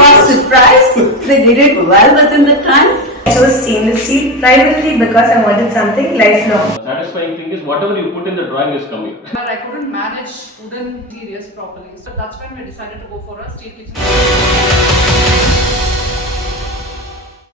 was surprised. They did it well within the time. I chose stainless steel primarily because I wanted something lifelong. The satisfying thing is whatever you put in the drawing is coming. But I couldn't manage wooden interiors properly. So that's when we decided to go for a steel kitchen.